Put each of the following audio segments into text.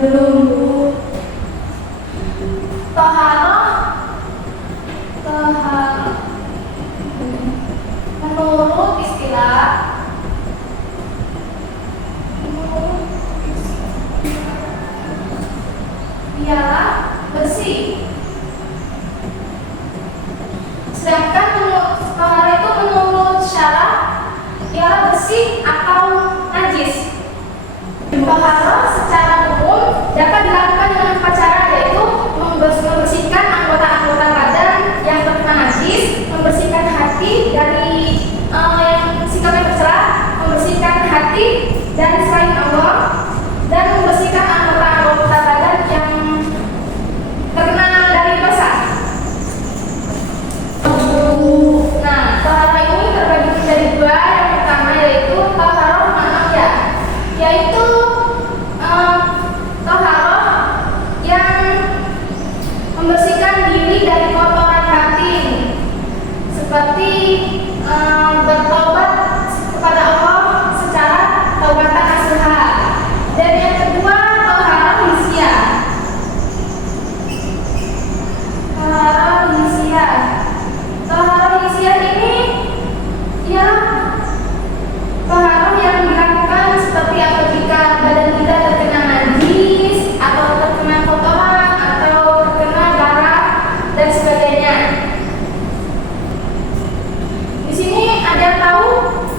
Belum, Bu. Toharoh, toharoh. Menurut istilah, ialah bersih. Sedangkan menurut toharoh itu menurut syarah ialah bersih atau najis. Toharoh secara umum dapat dilakukan dengan empat cara, yaitu membersihkan anggota-anggota badan yang terkena najis, membersihkan hati dari yang sifatnya tercela, membersihkan hati dari selain Allah, dan membersihkan anggota-anggota badan yang terkena dari dosa. Nah, toharoh ini terbagi menjadi dua. Yang pertama yaitu toharoh ma'nawiyah, yaitu toharoh yang membersihkan diri dari kotoran batin, seperti bertobat kepada Allah secara taubatan nasuha. Dan yang kedua toharoh hissiyah. Toharoh hissiyah. Toharoh hissiyah ini ialah toharoh yang dilakukan seperti apabila badan kita terkena najis atau terkena kotoran atau terkena darah dan sebagainya. Di sini ada yang tahu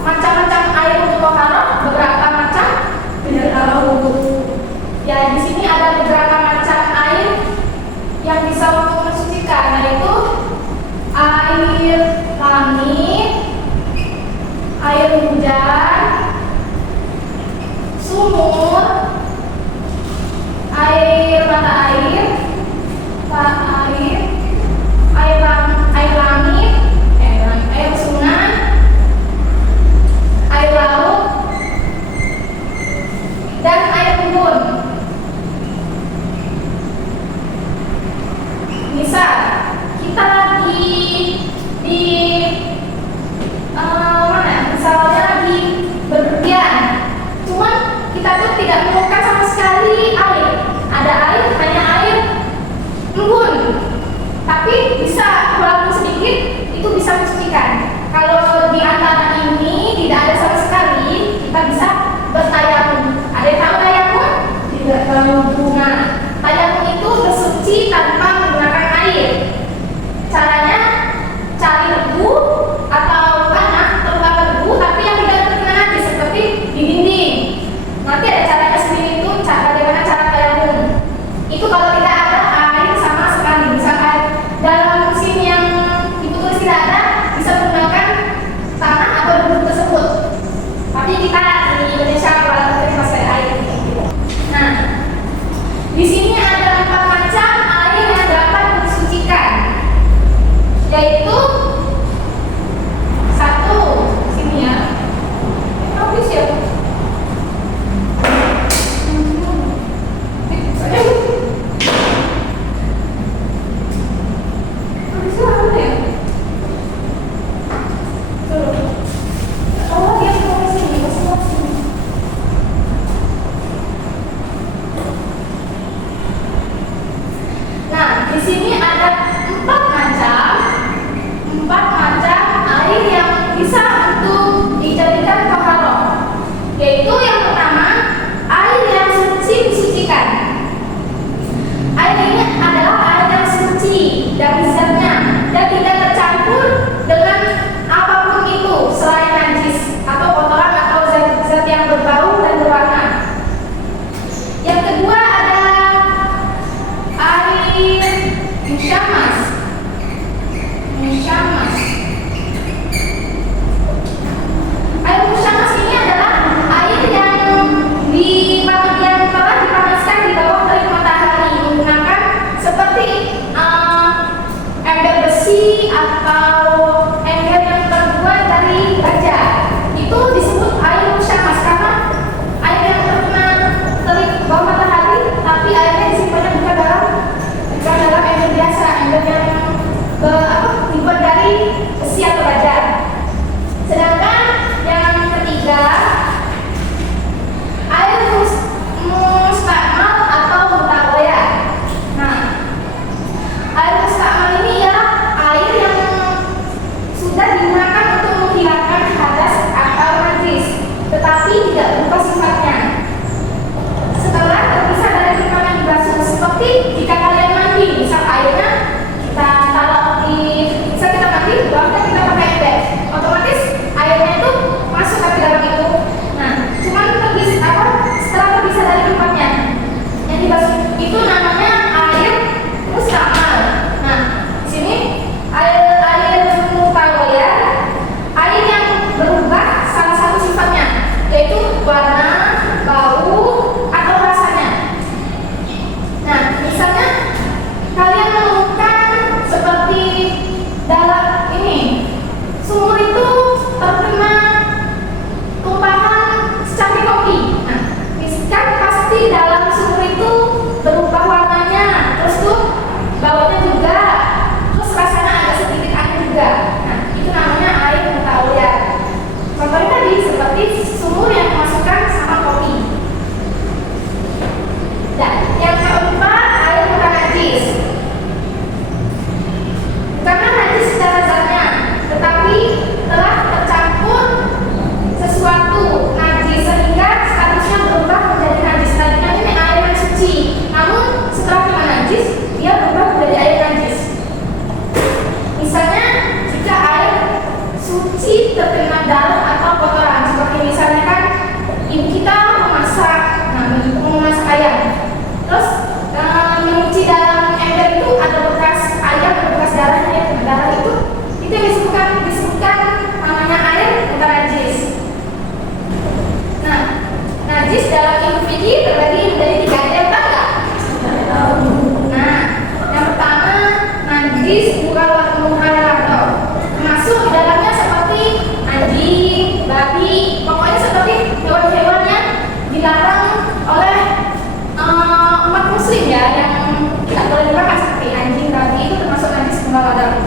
macam-macam air untuk toharoh, beberapa macam? Tidak tahu, Bu. Ya, di sini ada beberapa macam air yang bisa untuk mensucikan, yaitu air langit, air hujan, sumur, air mata air, air langit, air sungai, air laut, dan air embun. Misal kita misalnya lagi berpergian, cuman kita tuh tidak menemukan sama sekali air. Ada air, hanya air embun, tapi bisa walaupun sedikit itu bisa mensucikan. Kalau di antara ini tidak ada sama sekali, kita bisa bertayamum. Ada yang tahu tayamum? Tidak tahu, Bu. Nah, tayamum itu bersuci tanpa menggunakan air. Caranya cari debu atau tanah terutama debu, tapi yang tidak terkena najis, seperti di dinding. Nanti ada caranya sendiri, itu bagaimana cara tayamum. Itu kalau tidak ada air sama sekali, misalkan dalam musim yang ibu tulis tidak ada, bisa menggunakan tanah atau ini terbagi menjadi 3, ada yang tahu nggak? Nah, yang pertama najis mukhalladhah, masuk di dalamnya seperti anjing, babi, pokoknya seperti hewan-hewan yang dilarang oleh umat muslim ya, yang tidak boleh dimakan seperti anjing, babi, itu termasuk najis mukhalladhah.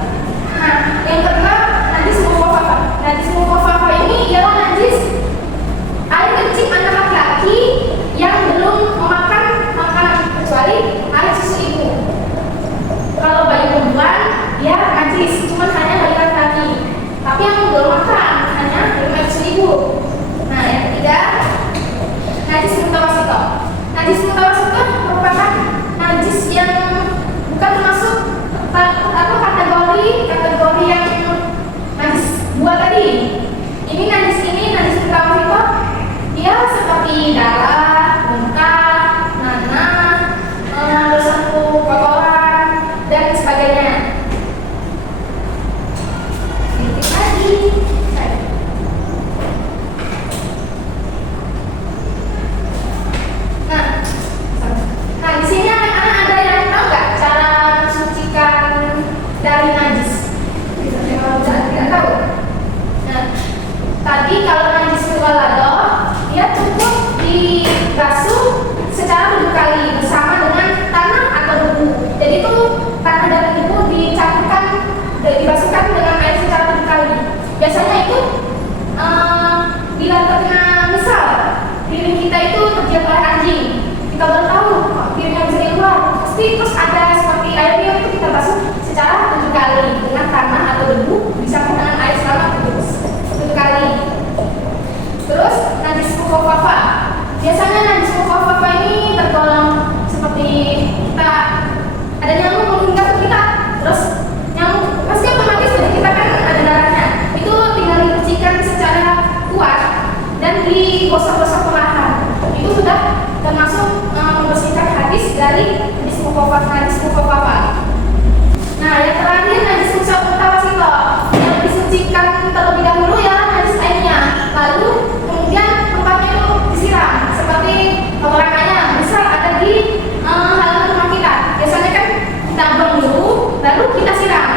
Nah, yang kedua najis mukhafafah. Najis mukhafafah ini ialah najis air kencing anak laki-laki yang belum memakan makanan kecuali air susu ibu. Kalau bayi perempuan dia najis, cuman hanya bayi laki-laki. Tapi yang belum makan hanya minum air susu ibu. Nah, yang ketiga najis mutawasithah. Najis mutawasithah merupakan najis yang bukan termasuk atau kategori yang najis buah tadi. Ini najis mutawasithah, dia seperti darah, muntah, nanah, satu kotoran dan sebagainya. Sedikit lagi. Nah, di sini anak-anak ada yang tahu nggak cara mensucikan dari najis? Tidak tahu. Nah, tadi kalau najis mukhalladhah dia cukup dibasuh secara 7 kali bersama dengan tanah atau debu. Jadi itu tanah dan debu dibasuhkan dengan air secara 7 kali. Biasanya itu bila terkena misal piring kita itu terjatuh oleh anjing, kita baru tahu piringnya bisa keluar, pasti terus ada seperti airnya itu kita basuh secara 7 kali dengan tanah atau debu dicampur dengan air selama 7 kali. Terus najis mukhafafah. Biasanya najis mukhafafah ini tergolong seperti kita ada nyamuk menghingga ke kita, terus nyamuk pasti otomatis dari kita kan ada darahnya. Itu tinggal dicucikan secara kuat dan digosok-gosok perlahan. Itu sudah termasuk membersihkan hadis dari najis mukhafafah. Nah, yang terakhir najis mutawasithah, yang disucikan terlebih dahulu ya najis airnya, lalu kemudian tempatnya itu disiram seperti kotoran ayam, misal ada di halaman rumah kita. Biasanya kan kita buang dulu, baru kita siram.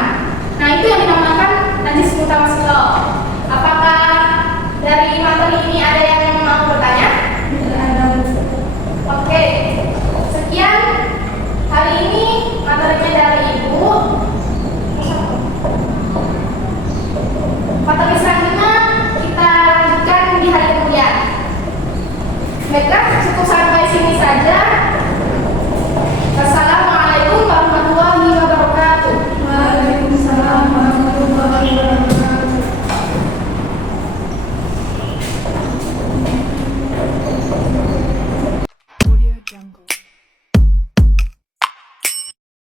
Nah, itu yang dinamakan najis mutawasithah. Apakah dari materi ini ada yang mau bertanya? Oke, sekian hari ini materinya dari Ibu. Materi selanjutnya kita lanjutkan di hari kemudian. Baiklah, cukup sampai sini saja. Wassalamualaikum